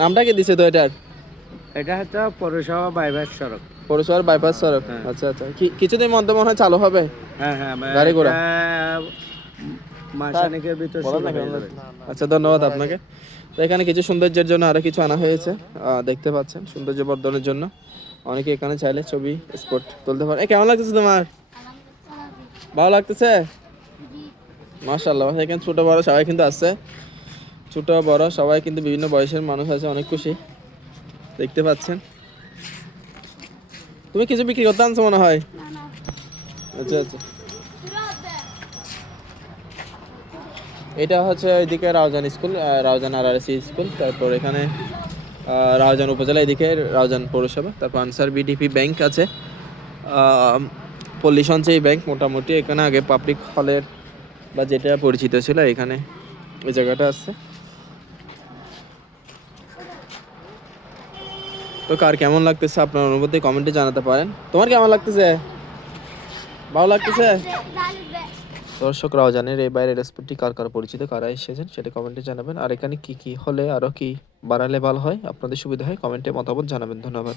নামটা কি দিছে তো এটার? এটা হচ্ছে পৌরসভা বাইপাস সড়ক। পৌরসভার বাইপাস সড়ক। হ্যাঁ আচ্ছা আচ্ছা, কিছুদিন মধ্যে মনে হয় চালু হবে হ্যাঁ হ্যাঁ, গাড়ি ঘোড়া। এটা মাসখানেকের ভিতর বলেন শুরু না হয়ে কেমন যাবে। লাগছে? আচ্ছা, ধন্যবাদ আপনাকে। তো এখানে কিছু সৌন্দর্যের জন্য আরো কিছু আনা হয়েছে, দেখতে পাচ্ছেন, সৌন্দর্য বর্ধনের জন্য। অনেকে এখানে চাইলে ছবি স্পট তুলতে পারে। কেমন লাগতেছে তোমার? ভালো লাগতেছে? মাশাআল্লাহ, এখানে ছোট বড় সবাই কিন্তু আছে, ছোট বড় সবাই কিন্তু বিভিন্ন বয়সের মানুষ আছে, অনেক খুশি দেখতে পাচ্ছেন। তুমি কিছু বিক্রি করতে আনছো মনে হয়। আচ্ছা আচ্ছা, এটা হচ্ছে এদিকে Raozan school, Raozan RRC school, তারপর এখানে রাউজান উপজেলা, এদিকে রাউজান পৌরসভা, তারপর আনসার বিডিপি ব্যাংক আছে, পল্লী সঞ্চয়ী ব্যাংক। মোটামুটি এখানে আগে পাবলিক হলের বা যেটা পরিচিত ছিল, এখানে ওই জায়গাটা আছে। তো কার কেমন লাগতেছে আপনার অনুভূতি কমেন্টে জানাতে পারেন। তোমার কেমন লাগতেছে? ভালো লাগতেছে? দর্শক, রাউজানের এই বাইরের স্পটটি কার কার পরিচিত, কারা এসেছেন সেটা কমেন্টে জানাবেন। আর এখানে কি কি হলে আরো কি বাড়ালে ভালো হয়, আপনাদের সুবিধা হয়, কমেন্টে মতামত জানাবেন। ধন্যবাদ।